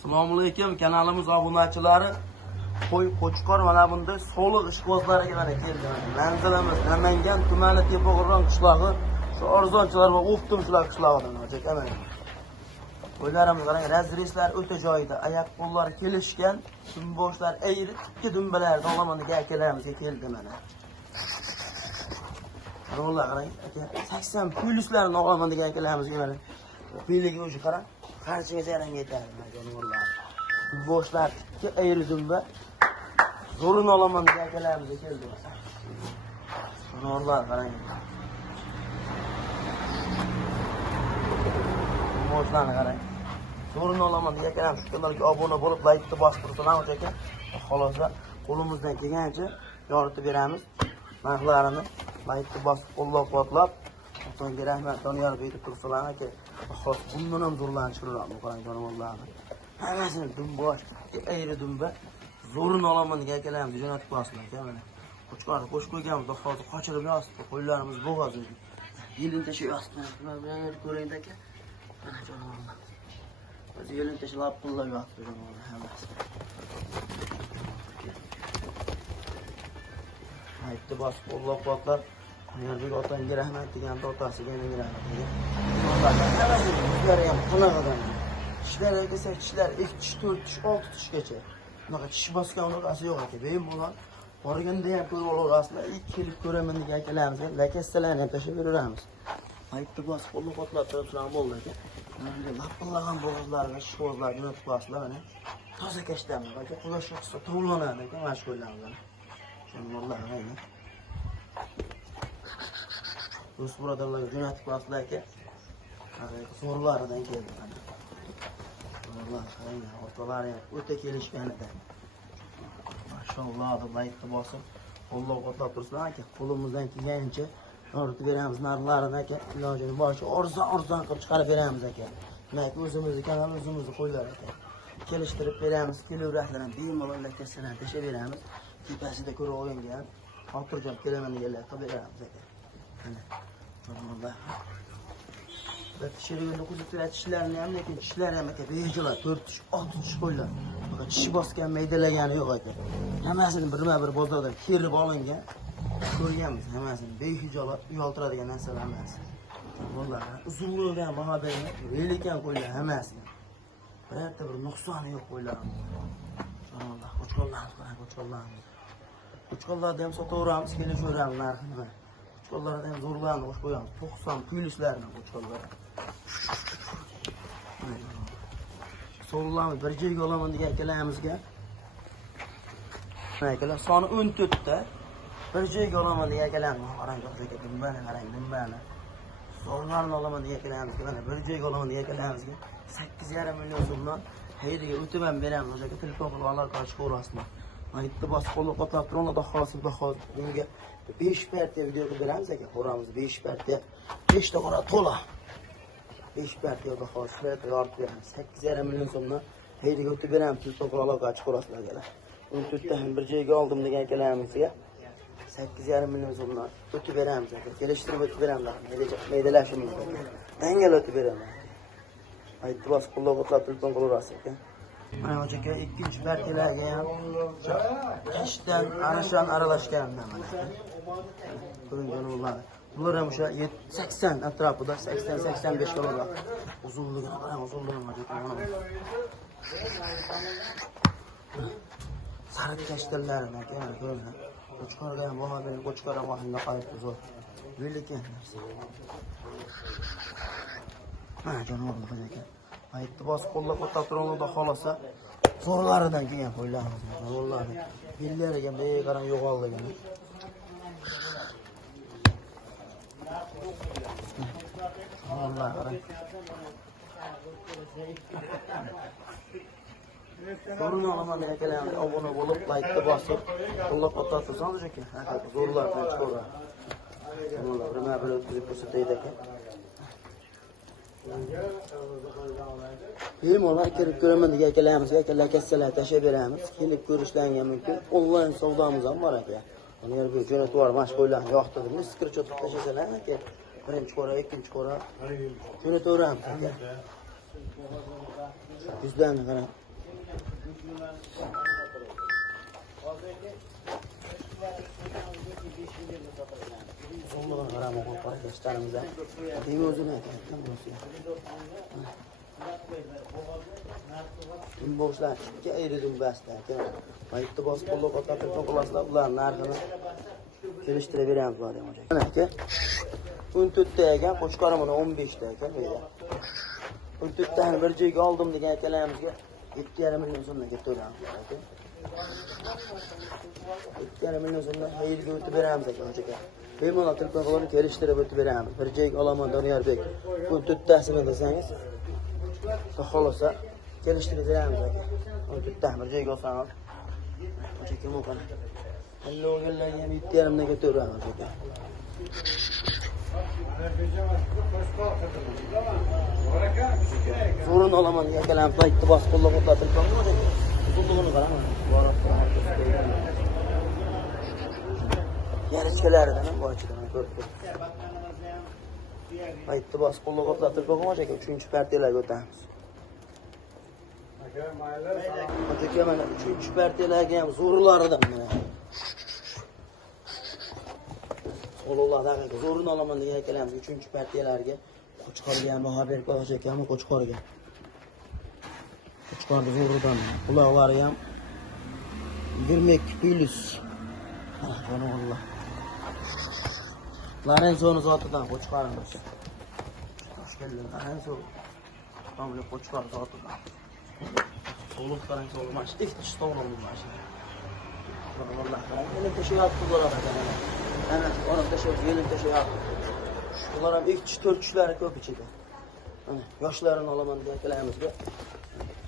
Assalomu alaykum, kanalimiz obunachilari. Qo'chqor mana bunday soliq ishqibozlariga mana keldi. Manzilimiz Namangan tumani Tepag'irron qishlog'i. Shu arzonchilar va o'qituvchilar qishlog'idan hojat mana. Qo'ylarimiz qarang, razreslar o'ta joyida. Oyoq qo'llari kelishgan, dumboshlar ayri, ikki dumbalarni olomoniga akalarimizga keldi mana. Ro'lar qarang, aka 80 plyuslarni olomoniga akalarimizga mana. Piliga o'zi qarang. Qarshimizga yaram yetadi mana jonivorlar. Boshlar ikki ayri dumba. Zo'rin olaman degan akalarimizga keldi. Jonivorlar qarang. Boshlarni qarang. Zo'rin olaman degan akalarimiz shu kanalga obuna bo'lib, like bosib tursangiz aka, xolos qo'limizdan kelgancha yoritib beramiz. Narxlarini like bosib qo'llab-quvvatlab, o'tanga rahmat Doniyor berib tursalar aka. Xo'sh, bundan ham zo'rlanib chiqaroqmi qarang jonivorlarni. Hammasini dumbosh, ayri dumba. Zo'rin olaman degan akalarimiz jo'natib qo'yasizlar aka mana. Qo'chqorni qo'shib qo'yganmiz, hozir qochirib yotibdi. Qo'ylarimiz bo'g'oz edi. Yelin tashi yotibdi. Mana ko'ring aka. Mana jonivorlar. O'zi yelin tashi lab qo'llab yotibdi jonivorlar hammasi. Aytdi bosib qo'llab-quvvatlab. Yo'rbek otangga rahmat deganda otasiga menga rahmat degan. Ishlari ham qanaqadan. Ishlar desa ishlar 2 tish, 4 tish, 6 tishgacha. Bunaqa tish bosgan o'rasi yo'q aka. Bemalol borganda ham ko'rib olasizlar. Ilk kelib ko'raman degan akalarimizga lakastalarni ham tashlab beramiz. Aytdi bosib qo'llab-quvvatlab turibsizlar bo'ldi aka. Mana lapillag'an bo'g'izlarga shishbozlar jo'natib qo'yasizlar mana. Toza kashdan aka. Quyosh chiqsa tovlanadi aka mashg'ullanadi. Jonivorlar ayni. Do'st birodarlarga jo'natib qo'yasizlar aka. Zo'rlaridan keldi mana. Zo'rlar qarang, o'rtalari o'ta kelishganida. Mashalloh deb like bosib, qo'llab-quvvatlab turibsizlar aka. Qo'limizdan kelgancha yoritib beramiz narxlarini aka. Ilojini boricha arzon qilib chiqarib beramiz aka. Demak, o'zimizning kanal, o'zimizning qo'ylar aka. Kelishtirib beramiz, kilogrammlarni bemalol lakasalarni tashlab beramiz. Tepasida ko'rib olgangan xotirjam kelaman deganlar qilib beramiz aka. Mana jonivorlar. Tishlarni kuzatib tishlarini ham, lekin tishlari ham aka bejilar 4 tish, 6 tish qo'ylar. Faqat tish bosgan, maydalagani yo'q aka. Hammasini birma-bir bozordan kelib olingan. Ko'rganmiz hammasini behijolat uyaltiradigan narsalar emas. Jonivorlar uzunligidan baho bermay, lekin qo'ylar hammasi. Birorta bir nuqsoni yo'q qo'ylarimiz. Jonivorlar, qo'chqorlarimiz. Qo'chqorlarni ham sotaveramiz, kelishaveramiz narxini. Qo'chqorlarni ham zo'rlarni qo'shib qo'yamiz. 90 plyuslarni qo'chqorlar. So'rlarni bir joyga olaman degan akalarimizga. Mana akalar soni 14 ta. Bir joyga olaman degan akalarimiz. Qarang aka, nimbani qarang, nimbani. So'rlarni olaman degan akalarimizga, mana bir joyga olaman degan akalarimizga 8,5 million so'mdan haydiga o'tib ham beramiz. O'sha telefon qilib aloqa chiqaverasizlar. Mana bitta bosib qo'llab-quvvatlab turibdi, hozir bunga 5 partiya video qilib beramiz aka. Qo'ramiz 5 partiya. 5 ta qora to'la. 5 partiyaga hozir yoritib beramiz. 8,5 million so'mdan haydiga o'tib beramiz. Telefon qilib aloqa chiqaverasizlar akalar. 14 ta ham bir joyga oldim degan akalarimizga 8,5 million so'mdan o'tib beramiz aka. Kelishtirib o'tib beramiz. Maydalashimiz aka. Dangal o'tib beramiz. Aytdi bosib qo'llab-quvvatlab telefon qilaverasiz aka. Mana aka ikkinchi partiyalarga ham ishdan arashdan aralashgandan mana. Ko'ring jonivorlar. Bular ham o'sha 80 atrofida 80-85 kilogram. Uzunligini qarang, uzunligini mana. Sariq kashtallarini aka, ko'ring. Qo'chqorga ham baho berib, qo'chqor ham vaqtida qarab zo'r. Lekin narsa. Mana jonivorlar aka. Aytdi bosib qo'llab-quvvatlab turganda xolasa zo'rlaridan kelgan qo'ylarimiz. Jonivorlarni bellariga beqarang yo'g'oldigan. Jonivorlar qarang. Zo'rni olaman degan akalarimiz obuna bo'lib, like bosib, qo'llab-quvvatlab tursangiz aka. Zo'rlardan chiqaveradi. Jonivorlar nima bilan o'tkazib ko'rsataydi aka. Bemalol kirib ko'raman degan akalarimizga akalar kassalar tashlab beramiz. Kelib ko'rishlariga mumkin. Onlayn savdomiz ham bor aka. Uni yerga jo'natib yuborib, mashg'ullarni yoqtirdim. Screenshot tashlasalar aka. Birinchi qora, ikkinchi qora jo'nataveramiz aka. Yuzlarni qarang. Sonradan qarama qo'yib qarashlarimiz ham. Deng o'zini aytayotgan bo'lsa. Kim boshlar ikki ayridim basta aka. Paytda bosib qo'llab qo'yib qo'lasizlar, ular narxini kelishtirib beramiz bor ham aka. Aka 14 ta ekan, qo'chqarimini 15 ta ekan bu yerda. 14 tani bir joyga oldim degan akalarimizga 7,5 million so'mga to'laymiz aka. 7,5 million so'mdan hayirga o'tib beramiz aka. Bemalol telefon qilib kelishtirib o'tib beramiz. Bir joyga olaman Doniyorbek. 14 tasini desangiz, xohlasa kelishtirib beramiz aka. 14 tani bir joyga olsangiz. Aka kim o'qana? Hallo o'g'illarga ham 7,5 million to'laymiz aka. Zo'rini olaman akalam paytda bosib qo'llab o'tlatib qo'ydim. Uzunligini qaraman. Borib yarishkalaridan ham bor ichidan ko'rib turibsiz. Paytda bosib qo'llab o'tlatib qo'ydim aka. 3-partiyalarga o'tamiz. Aka mana 3-partiyalarga ham zo'rlaridan mana. Oğullardan zo'rini olaman degan akalarimiz 3-partiyalarga qo'chqorga ham baho berib qo'yish ekanmi qo'chqorga. Qo'chqorni zo'ridan quloqlari ham 22 plus. Subhanalloh. Larenzoni zotidan qo'chqorimiz. Toshkentdan Larenzo. Tomli qo'chqor zotidan. So'liq qarang so'liq mana shu ikki to'g'ri mashina. Subhanalloh. Endi tashyapti bo'ladi aka. Ana orada tashyapti, yelim tashyapti. Ular ham 2-4 ko'p ichida. Mana yoshlarini olaman degan akalarimizga.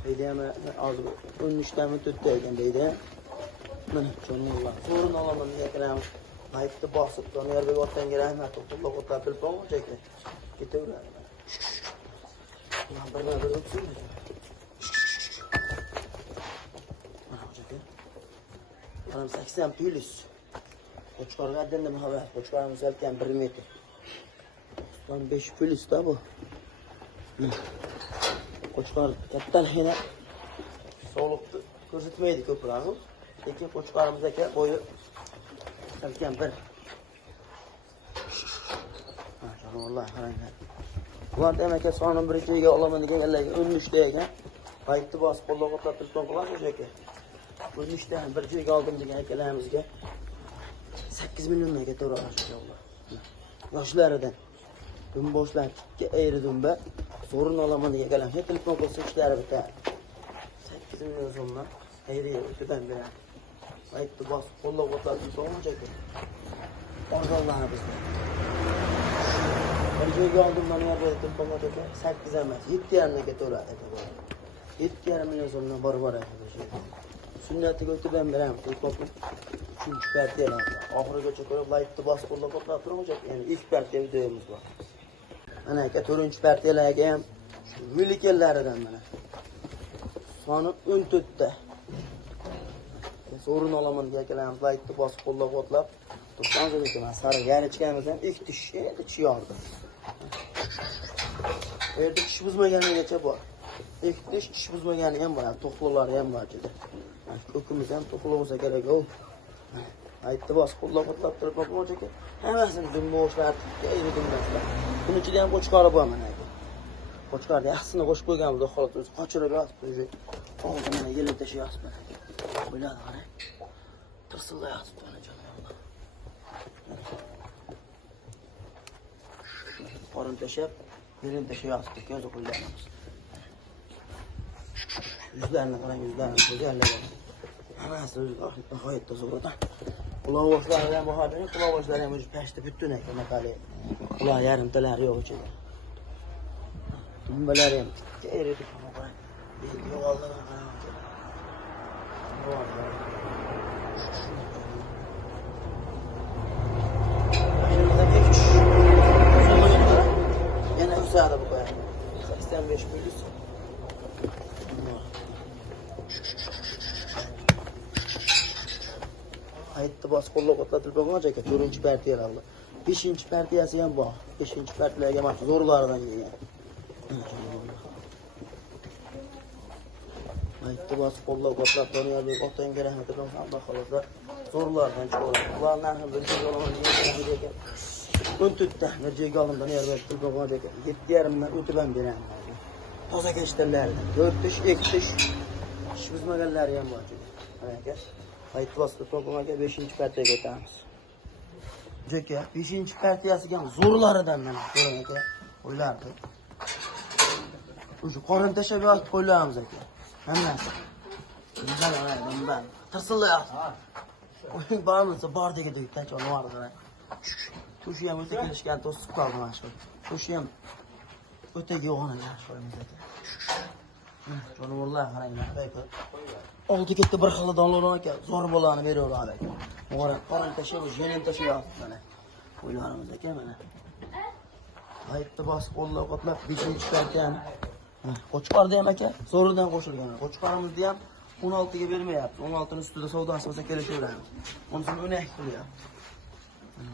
Deydi ham hozir 13 tami 4 ta ekan deydi. Mana cho'nlar. Zo'rini olaman degan akalarimiz paytda bosib Doniyorbek otanga rahmat to'plab o'tib qo'ymoq aka. Ketaveradi. Mana bir o'tsin. Mana aka. Mana 80 plus. Qo'chqorga addenda muhabbat. Qo'chqorimiz ham 1 metr. 15 plus da bu. Qo'chqor kattaligini sog'liqni ko'rsatmaydi ko'proq. Lekin qo'chqorimiz aka bo'yi salkam 1. Maşallah qaranglar. Ular ham aka soni birinchiga olaman deganlarga 13 ta ekan. Paytni bosib qo'llab o'tlab telefon qilamiz aka. 13 ta bir joyga oldim degan akalarimizga 8 millionga to'g'ri inshaalloh. Yoshlaridan dum boshlar ikki ayri dumba zo'rini olaman degan akalarga telefon qilsa ishlari bitadi. 8 million so'mdan ayriga o'tidan beradi. Paytni bosib qo'llab o'tlab telefon aka. Organlar bizda. Bir joyga oldim mana yerda telefon aka 8 emas 7,5 ga to'ladi aka. 7,5 million so'mdan bor aka. Sunnatiga o'tidan beramiz telefonni. 3-partiyalar. Oxirigacha ko'rib laytni bosib qo'llab o'tlab turamiz aka. Ya'ni 2 partiya videomiz bor. Mana aka 4-partiyalarga ham velikellaridan mana. Soni 14 ta. Zo'rini olaman degan akalarimiz laytni bosib qo'llab o'tlab turamiz aka. Mana sariq ya'ni ichganimiz ham 2 tish edi, chiyordi. Erta tish buzmaganigacha bor. 2 tish buzmagani ham bor, to'qlolari ham bor edi. Ko'kimiz ham to'qli bo'lsa kerak. Aytdi bosib qo'llab o'tlab turib qo'ymoq aka. Hammasini dumboshlar, ayridim-daslar. Buning ichida ham qo'chqori bor mana aka. Qo'chqorni yaxshisini qo'shib qo'yganmiz, xolos o'zi qochirib yotibdi o'zi. Hozir mana yelib tashyapmiz mana. O'yladi qarang. Tirsillab yotibdi mana jonimda. Qorin tashab, yelib tashyapti, ko'zi qo'yganmiz. Yuzlarini qarang, yuzlarini go'zallar. Hammasi nihoyatda zo'rdan. Quloq boshlari ham bahor bering, quloq boshlari ham o'zi pashta butun ekan, maqali. Quloq yarimtalari yo'q ichida. Dumbalari ham ayirib qarang. Yo'q oldidan qarang. Yana usada bu qo'yadi. 85 plus. Aytdi bosib qo'llab o'tlatib qo'ygan aka 4-partiyalar oldi. 5-partiyasi ham bor. 5-partiyalarga mana zo'rlaridan kelgan. Aytdi bas qo'llab qoplab Donyorbek otanga rahmat aytaman. Xudo xolasa zo'rlardan chiqaveradi. Ularni ham bir joyga olaman degan. Kun tutdi. Bir joyga oldim Donyorbek Tilboqon aka. 7,5 dan o'tib ham beraman. Toza kechtirlardi. 4 tish, 2 tish. Ish buzmaganlari ham bor juda. Mana aka. Aytdi bas Tilboqon aka 5-partiyaga o'tamiz. Aka 5-partiyasiga ham zo'rlaridan mana ko'ring aka. O'ylardi. O'sha qorin tashab yotib qo'ylarimiz aka. Hammasi. Güzel ana ben. Tırsılayapti. O'yin bormisa bor degidek qancha vardı qarang. To'shi ham o'ta kelishgan to'sib qoldi mana shu. To'shi ham o'ta yo'g'onalar sho'imiz aka. Jonivorlar qaranglar. Oldi ketdi bir xil donlar aka. Zo'r bo'lani beraveradi aka. Qorin tashab, yenin tashayapti mana. O'ylarimiz aka mana. Aytdi bos qo'llab qotlab 5-partiyani Qo'chqorda ham aka, zo'ridan qo'shilgan. Qo'chqorimizni ham 16 ga bermayapti. 16 ning ustida savdosi bo'lsa kelishaveramiz. Unisini 12 qilyapti.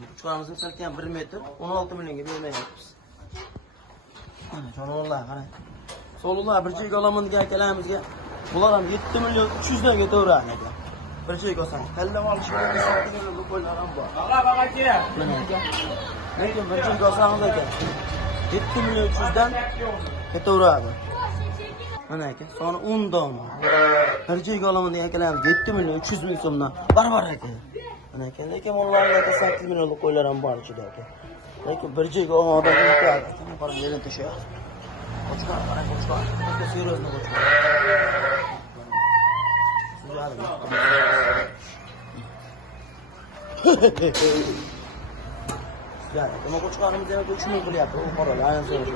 Qo'chqorimizni salki ham 1 metr 16 millionga bermayapmiz. Mana jonivorlar qarang. So'llar bir joyga olaman degan akalarimizga bular ham 7 million 300 dan ketaveradi aka. Bir joyga olsang, kallab olish kerak degan qo'ylar ham bor. Baqa kerak. Lekin bir joyga olsangiz aka 7 million 300 dan ketaveradi. Mana aka, soni 10 dona. Bir joyga olaman degan akalarimiz 7 million 300 ming so'mdan barbar aka. Mana aka, lekin onlarda 8 millionlik qo'ylar ham bor ichida aka. Lekin bir joyga olgan odam yetadi. Qarang, yerin tashayapti. Qo'chqor, qarang qo'chqor. Aka seriyozli qo'chqor. Yani, ama qo'chqorimiz ham 3 ming qilyapti. U qo'rol, aynan so'rash.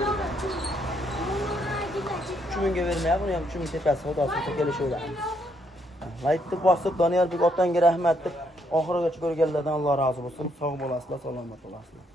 3 mingga vermayapti, buni ham 3 ming tepasi xudosini kelishaveramiz. Aytdi bosib Donyorbek otanga rahmat deb oxirigacha ko'rganlardan Alloh rozi bo'lsin. Sog' bo'lasizlar, salomat bo'lasizlar.